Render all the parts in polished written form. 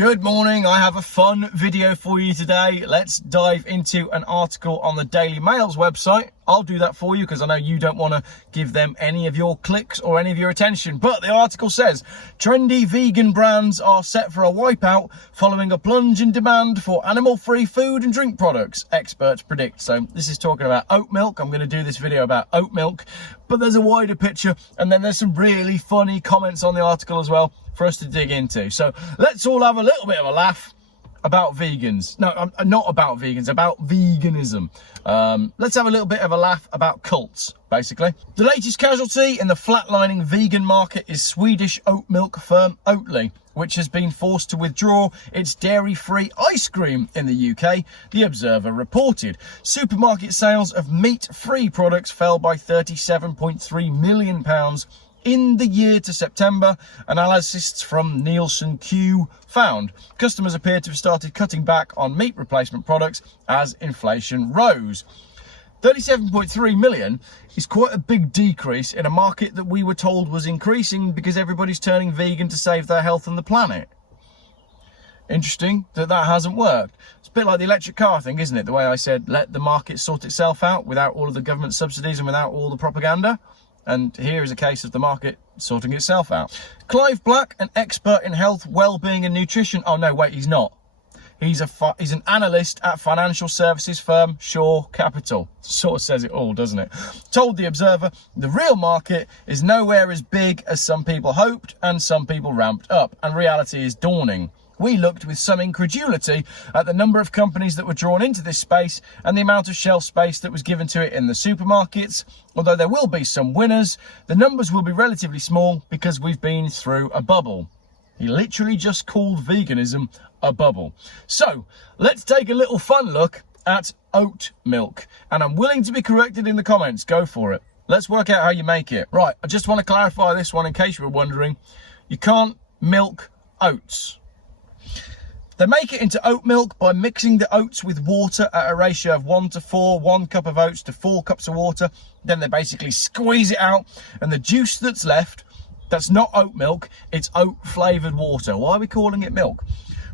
Good morning, I have a fun video for you today. Let's dive into an article on the Daily Mail's website. I'll do that for you because I know you don't want to give them any of your clicks or any of your attention. But the article says, trendy vegan brands are set for a wipeout following a plunge in demand for animal-free food and drink products, experts predict. So this is talking about oat milk. I'm going to do this video about oat milk, but there's a wider picture and then there's some really funny comments on the article as well for us to dig into. So let's all have a little bit of a laugh about vegans. No, not about vegans, about veganism. Let's have a little bit of a laugh about cults, basically. The latest casualty in the flatlining vegan market is Swedish oat milk firm Oatly, which has been forced to withdraw its dairy-free ice cream in the UK, the Observer reported. Supermarket sales of meat-free products fell by £37.3 million in the year to September, analysts from Nielsen Q found. Customers appear to have started cutting back on meat replacement products as inflation rose. 37.3 million is quite a big decrease in a market that we were told was increasing because everybody's turning vegan to save their health and the planet. Interesting that hasn't worked. It's a bit like the electric car thing, isn't it? The way I said, let the market sort itself out without all of the government subsidies and without all the propaganda. And here is a case of the market sorting itself out. Clive Black, an expert in health, well-being and nutrition. Oh no, wait, he's not. He's an analyst at financial services firm Shore Capital. Sort of says it all, doesn't it? Told the Observer, the real market is nowhere as big as some people hoped and some people ramped up, and reality is dawning. We looked with some incredulity at the number of companies that were drawn into this space and the amount of shelf space that was given to it in the supermarkets. Although there will be some winners, the numbers will be relatively small because we've been through a bubble. He literally just called veganism a bubble. So let's take a little fun look at oat milk. And I'm willing to be corrected in the comments. Go for it. Let's work out how you make it. Right, I just want to clarify this one in case you were wondering. You can't milk oats. They make it into oat milk by mixing the oats with water at a ratio of 1:4, 1 cup of oats to 4 cups of water. Then they basically squeeze it out, and the juice that's left, that's not oat milk, it's oat flavoured water. Why are we calling it milk?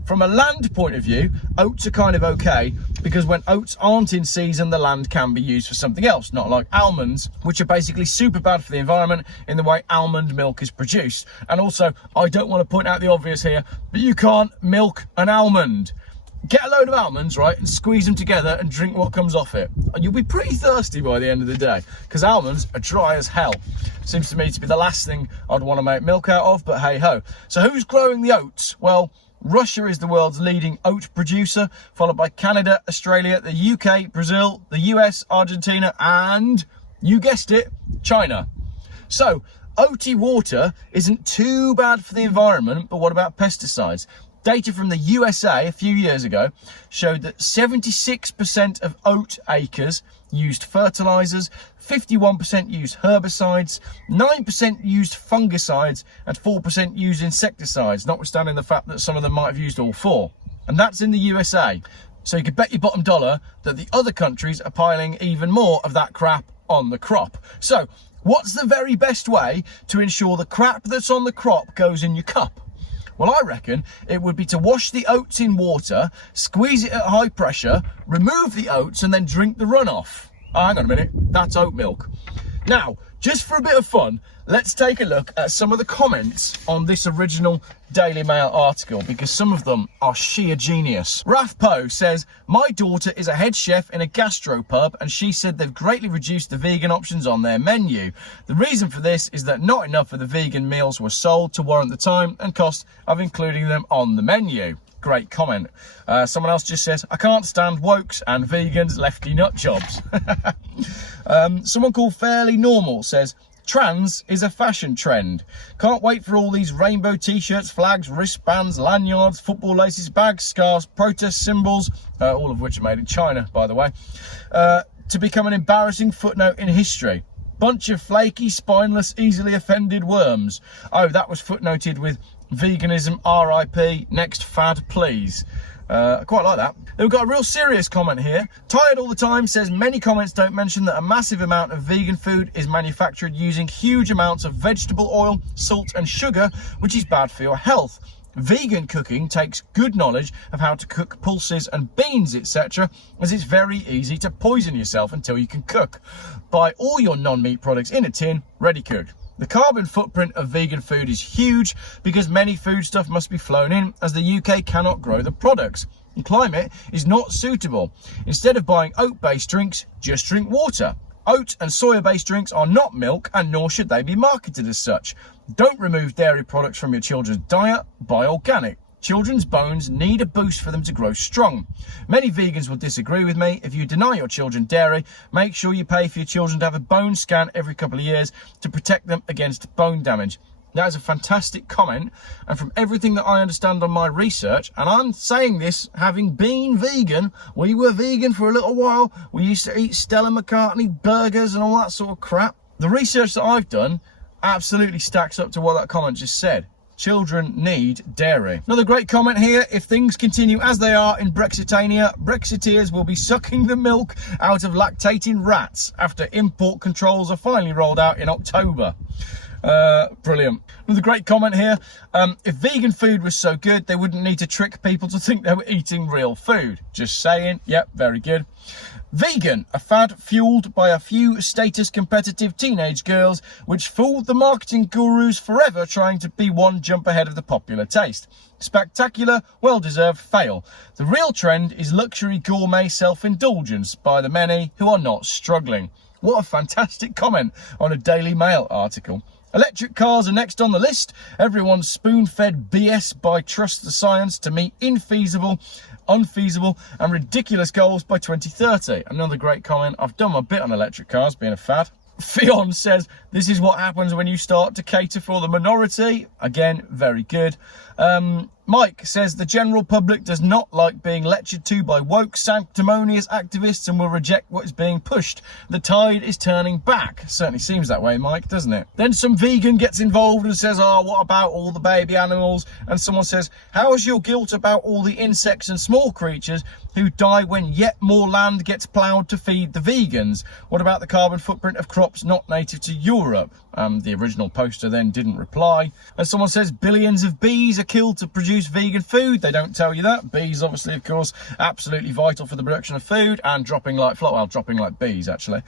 From a land point of view, oats are kind of okay because when oats aren't in season, the land can be used for something else, not like almonds, which are basically super bad for the environment in the way almond milk is produced. And also, I don't want to point out the obvious here, but you can't milk an almond. Get a load of almonds, right, and squeeze them together and drink what comes off it. And you'll be pretty thirsty by the end of the day because almonds are dry as hell. Seems to me to be the last thing I'd want to make milk out of, but hey ho. So who's growing the oats? Well, Russia is the world's leading oat producer, followed by Canada, Australia, the UK, Brazil, the US, Argentina, and, you guessed it, China. So, oaty water isn't too bad for the environment, but what about pesticides? Data from the USA a few years ago showed that 76% of oat acres used fertilizers, 51% used herbicides, 9% used fungicides, and 4% used insecticides, notwithstanding the fact that some of them might have used all four. And that's in the USA. So you could bet your bottom dollar that the other countries are piling even more of that crap on the crop. So what's the very best way to ensure the crap that's on the crop goes in your cup? Well, I reckon it would be to wash the oats in water, squeeze it at high pressure, remove the oats, and then drink the runoff. Oh, hang on a minute, that's oat milk. Now, just for a bit of fun, let's take a look at some of the comments on this original Daily Mail article, because some of them are sheer genius. Raf Poe says, my daughter is a head chef in a gastropub and she said they've greatly reduced the vegan options on their menu. The reason for this is that not enough of the vegan meals were sold to warrant the time and cost of including them on the menu. Great comment. Someone else just says, I can't stand wokes and vegans lefty nut jobs. Someone called Fairly Normal says, trans is a fashion trend. Can't wait for all these rainbow t-shirts, flags, wristbands, lanyards, football laces, bags, scarves, protest symbols, all of which are made in China, by the way, to become an embarrassing footnote in history. Bunch of flaky, spineless, easily offended worms. Oh, that was footnoted with veganism, RIP, next fad, please. I quite like that. We've got a real serious comment here. Tired All the Time says many comments don't mention that a massive amount of vegan food is manufactured using huge amounts of vegetable oil, salt and sugar, which is bad for your health. Vegan cooking takes good knowledge of how to cook pulses and beans, etc., as it's very easy to poison yourself until you can cook. Buy all your non-meat products in a tin, ready cooked. The carbon footprint of vegan food is huge because many foodstuff must be flown in, as the UK cannot grow the products. The climate is not suitable. Instead of buying oat-based drinks, just drink water. Oat and soya-based drinks are not milk, and nor should they be marketed as such. Don't remove dairy products from your children's diet. Buy organic. Children's bones need a boost for them to grow strong. Many vegans will disagree with me. If you deny your children dairy, make sure you pay for your children to have a bone scan every couple of years to protect them against bone damage. That is a fantastic comment, and from everything that I understand on my research, and I'm saying this having been vegan, we were vegan for a little while, we used to eat Stella McCartney burgers and all that sort of crap. The research that I've done absolutely stacks up to what that comment just said. Children need dairy. Another great comment here. If things continue as they are in Brexitania, Brexiteers will be sucking the milk out of lactating rats after import controls are finally rolled out in October. Brilliant. Another great comment here. If vegan food was so good, they wouldn't need to trick people to think they were eating real food. Just saying. Yep, very good. Vegan, a fad fueled by a few status competitive teenage girls, which fooled the marketing gurus forever, trying to be one jump ahead of the popular taste. Spectacular, well-deserved fail. The real trend is luxury gourmet self-indulgence by the many who are not struggling. What a fantastic comment on a Daily Mail article. Electric cars are next on the list. Everyone's spoon-fed BS by Trust the Science to meet infeasible, unfeasible and ridiculous goals by 2030. Another great comment. I've done my bit on electric cars being a fad. Fion says, this is what happens when you start to cater for the minority. Again, very good. Mike says, the general public does not like being lectured to by woke, sanctimonious activists and will reject what is being pushed. The tide is turning back. Certainly seems that way, Mike, doesn't it? Then some vegan gets involved and says, oh, what about all the baby animals? And someone says, how is your guilt about all the insects and small creatures who die when yet more land gets ploughed to feed the vegans? What about the carbon footprint of crops not native to Europe? The original poster then didn't reply. And someone says billions of bees are killed to produce vegan food. They don't tell you that. Bees, obviously, of course, absolutely vital for the production of food and dropping like bees, actually.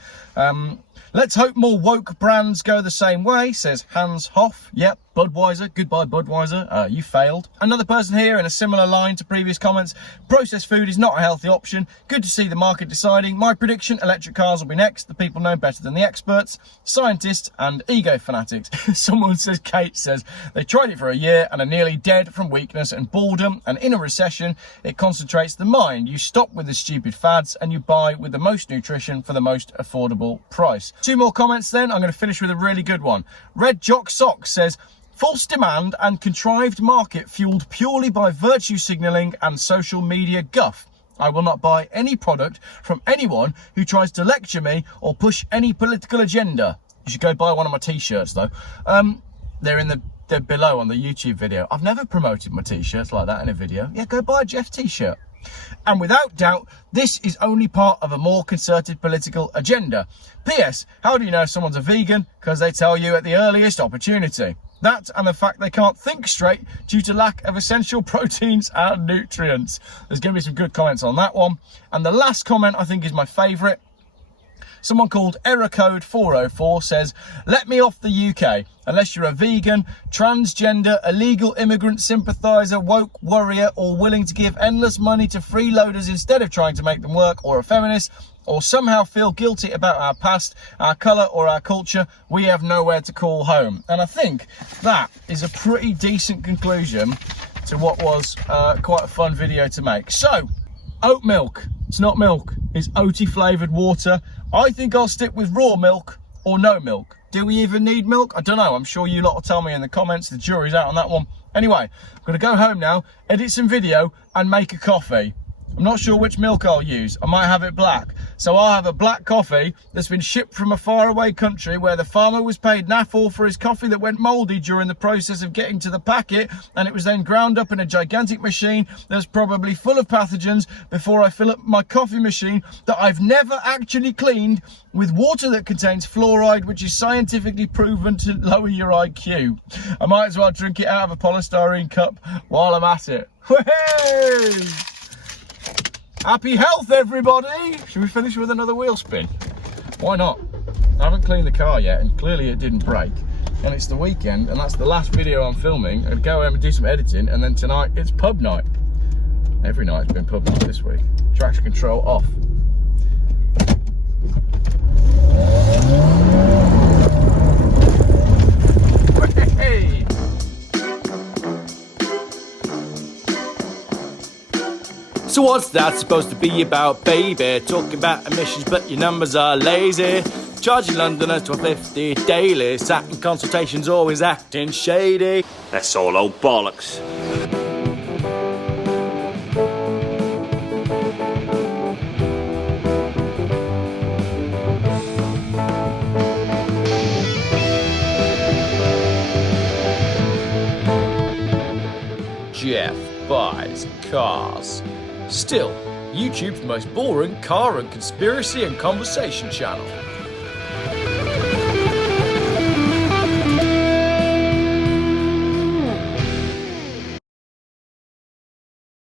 Let's hope more woke brands go the same way, says Hans Hoff. Yep, Budweiser. Goodbye, Budweiser. You failed. Another person here in a similar line to previous comments. Processed food is not a healthy option. Good to see the market deciding. My prediction, electric cars will be next. The people know better than the experts, scientists and ego fanatics. Someone says, Kate says, they tried it for a year and are nearly dead from weakness and boredom. And in a recession, it concentrates the mind. You stop with the stupid fads and you buy with the most nutrition for the most affordable price. Two more comments then. I'm going to finish with a really good one. Red Jock Socks says, false demand and contrived market fueled purely by virtue signalling and social media guff. I will not buy any product from anyone who tries to lecture me or push any political agenda. You should go buy one of my T-shirts though. They're below on the YouTube video. I've never promoted my T-shirts like that in a video. Yeah, go buy a Geoff T-shirt. And without doubt, this is only part of a more concerted political agenda. P.S. How do you know someone's a vegan? Because they tell you at the earliest opportunity. That and the fact they can't think straight due to lack of essential proteins and nutrients. There's going to be some good comments on that one. And the last comment I think is my favourite. Someone called Error Code 404 says, let me off the UK. Unless you're a vegan, transgender, illegal immigrant sympathiser, woke warrior, or willing to give endless money to freeloaders instead of trying to make them work, or a feminist, or somehow feel guilty about our past, our colour, or our culture, we have nowhere to call home. And I think that is a pretty decent conclusion to what was quite a fun video to make. So, oat milk. It's not milk. It's oaty flavoured water. I think I'll stick with raw milk or no milk. Do we even need milk? I don't know. I'm sure you lot will tell me in the comments. The jury's out on that one. Anyway, I'm going to go home now, edit some video and make a coffee. I'm not sure which milk I'll use. I might have it black. So I'll have a black coffee that's been shipped from a faraway country where the farmer was paid naffle for his coffee that went mouldy during the process of getting to the packet, and it was then ground up in a gigantic machine that's probably full of pathogens before I fill up my coffee machine that I've never actually cleaned with water that contains fluoride, which is scientifically proven to lower your IQ. I might as well drink it out of a polystyrene cup while I'm at it. Hey! Happy health, everybody! Should we finish with another wheel spin? Why not? I haven't cleaned the car yet, and clearly it didn't break. And it's the weekend, and that's the last video I'm filming. I'd go home and do some editing, and then tonight it's pub night. Every night's been pub night this week. Traction control off. Hey! So what's that supposed to be about, baby? Talking about emissions, but your numbers are lazy. Charging Londoners $12.50 daily. Sat in consultations, always acting shady. That's all old bollocks. Geoff buys cars. Still, YouTube's most boring car and conspiracy and conversation channel.